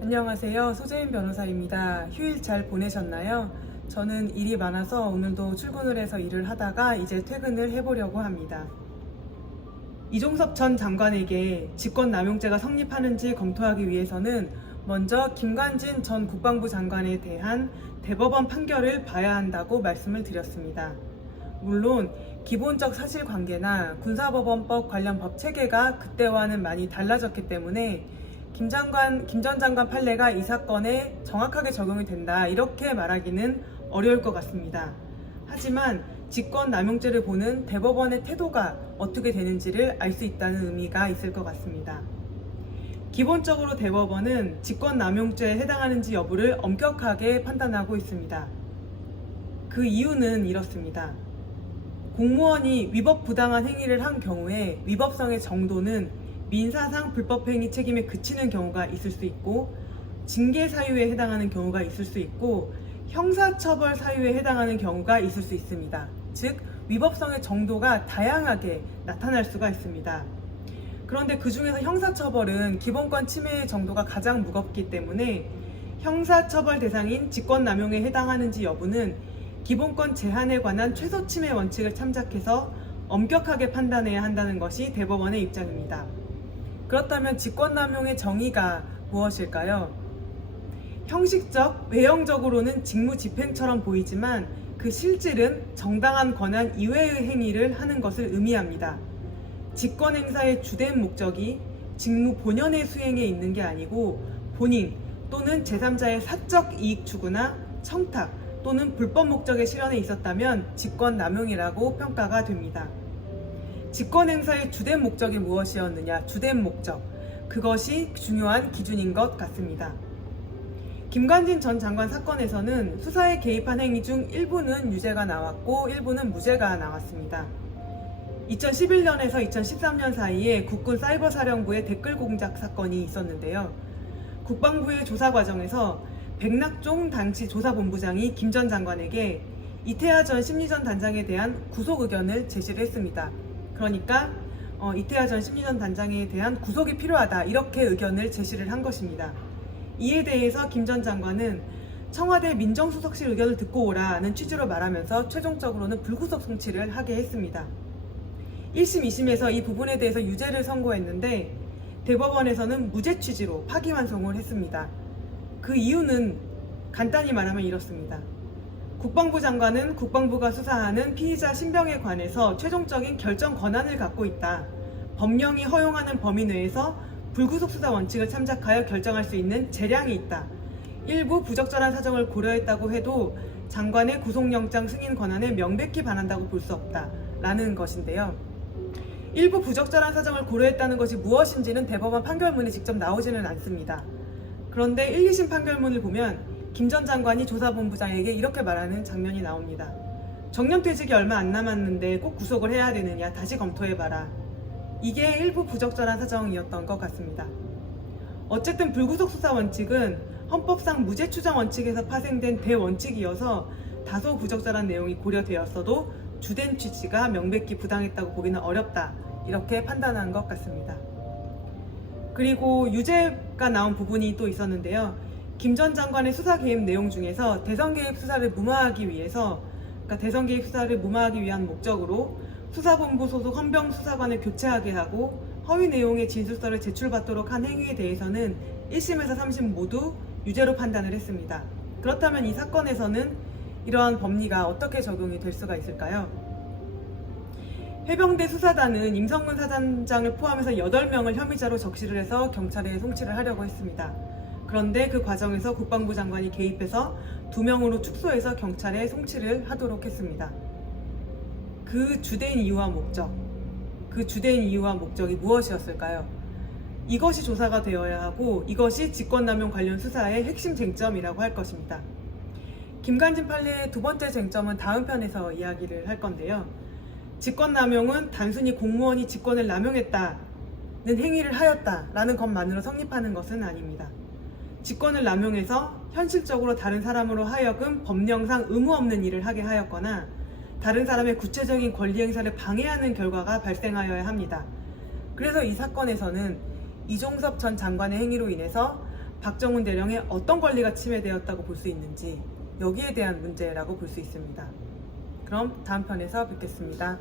안녕하세요. 소재인 변호사입니다. 휴일 잘 보내셨나요? 저는 일이 많아서 오늘도 출근을 해서 일을 하다가 이제 퇴근을 해보려고 합니다. 이종섭 전 장관에게 직권남용죄가 성립하는지 검토하기 위해서는 먼저 김관진 전 국방부 장관에 대한 대법원 판결을 봐야 한다고 말씀을 드렸습니다. 물론 기본적 사실관계나 군사법원법 관련 법 체계가 그때와는 많이 달라졌기 때문에 김 전 장관 판례가 이 사건에 정확하게 적용이 된다 이렇게 말하기는 어려울 것 같습니다. 하지만 직권남용죄를 보는 대법원의 태도가 어떻게 되는지를 알 수 있다는 의미가 있을 것 같습니다. 기본적으로 대법원은 직권남용죄에 해당하는지 여부를 엄격하게 판단하고 있습니다. 그 이유는 이렇습니다. 공무원이 위법 부당한 행위를 한 경우에 위법성의 정도는 민사상 불법행위 책임에 그치는 경우가 있을 수 있고 징계 사유에 해당하는 경우가 있을 수 있고 형사처벌 사유에 해당하는 경우가 있을 수 있습니다. 즉 위법성의 정도가 다양하게 나타날 수가 있습니다. 그런데 그 중에서 형사처벌은 기본권 침해의 정도가 가장 무겁기 때문에 형사처벌 대상인 직권남용에 해당하는지 여부는 기본권 제한에 관한 최소 침해 원칙을 참작해서 엄격하게 판단해야 한다는 것이 대법원의 입장입니다. 그렇다면 직권남용의 정의가 무엇일까요? 형식적, 외형적으로는 직무집행처럼 보이지만 그 실질은 정당한 권한 이외의 행위를 하는 것을 의미합니다. 직권행사의 주된 목적이 직무 본연의 수행에 있는 게 아니고 본인 또는 제3자의 사적 이익 추구나 청탁 또는 불법 목적의 실현에 있었다면 직권남용이라고 평가가 됩니다. 직권행사의 주된 목적이 무엇이었느냐, 주된 목적, 그것이 중요한 기준인 것 같습니다. 김관진 전 장관 사건에서는 수사에 개입한 행위 중 일부는 유죄가 나왔고 일부는 무죄가 나왔습니다. 2011년에서 2013년 사이에 국군 사이버사령부의 댓글 공작 사건이 있었는데요. 국방부의 조사 과정에서 백낙종 당시 조사본부장이 김 전 장관에게 이태하 전 심리전 단장에 대한 구속 의견을 제시를 했습니다. 그러니까 이태하 전 심리전 단장에 대한 구속이 필요하다 이렇게 의견을 제시를 한 것입니다. 이에 대해서 김 전 장관은 청와대 민정수석실 의견을 듣고 오라는 취지로 말하면서 최종적으로는 불구속 송치를 하게 했습니다. 1심, 2심에서 이 부분에 대해서 유죄를 선고했는데 대법원에서는 무죄 취지로 파기환송을 했습니다. 그 이유는 간단히 말하면 이렇습니다. 국방부 장관은 국방부가 수사하는 피의자 신병에 관해서 최종적인 결정 권한을 갖고 있다. 법령이 허용하는 범위 내에서 불구속 수사 원칙을 참작하여 결정할 수 있는 재량이 있다. 일부 부적절한 사정을 고려했다고 해도 장관의 구속영장 승인 권한에 명백히 반한다고 볼 수 없다. 라는 것인데요. 일부 부적절한 사정을 고려했다는 것이 무엇인지는 대법원 판결문에 직접 나오지는 않습니다. 그런데 1, 2심 판결문을 보면 김 전 장관이 조사본부장에게 이렇게 말하는 장면이 나옵니다. 정년퇴직이 얼마 안 남았는데 꼭 구속을 해야 되느냐, 다시 검토해봐라. 이게 일부 부적절한 사정이었던 것 같습니다. 어쨌든 불구속 수사 원칙은 헌법상 무죄 추정 원칙에서 파생된 대원칙이어서 다소 부적절한 내용이 고려되었어도 주된 취지가 명백히 부당했다고 보기는 어렵다 이렇게 판단한 것 같습니다. 그리고 유죄가 나온 부분이 또 있었는데요. 김 전 장관의 수사 개입 내용 중에서 대선 개입 수사를 무마하기 위해서, 대선 개입 수사를 무마하기 위한 목적으로 수사본부 소속 헌병수사관을 교체하게 하고 허위 내용의 진술서를 제출받도록 한 행위에 대해서는 1심에서 3심 모두 유죄로 판단을 했습니다. 그렇다면 이 사건에서는 이러한 법리가 어떻게 적용이 될 수가 있을까요? 해병대 수사단은 임성근 사단장을 포함해서 8명을 혐의자로 적시를 해서 경찰에 송치를 하려고 했습니다. 그런데 그 과정에서 국방부 장관이 개입해서 2명으로 축소해서 경찰에 송치를 하도록 했습니다. 그 주된 이유와 목적이 무엇이었을까요? 이것이 조사가 되어야 하고 이것이 직권남용 관련 수사의 핵심 쟁점이라고 할 것입니다. 김관진 판례의 두 번째 쟁점은 다음 편에서 이야기를 할 건데요. 직권남용은 단순히 공무원이 직권을 남용했다는 행위를 하였다라는 것만으로 성립하는 것은 아닙니다. 직권을 남용해서 현실적으로 다른 사람으로 하여금 법령상 의무 없는 일을 하게 하였거나 다른 사람의 구체적인 권리 행사를 방해하는 결과가 발생하여야 합니다. 그래서 이 사건에서는 이종섭 전 장관의 행위로 인해서 박정훈 대령의 어떤 권리가 침해되었다고 볼 수 있는지, 여기에 대한 문제라고 볼 수 있습니다. 그럼 다음 편에서 뵙겠습니다.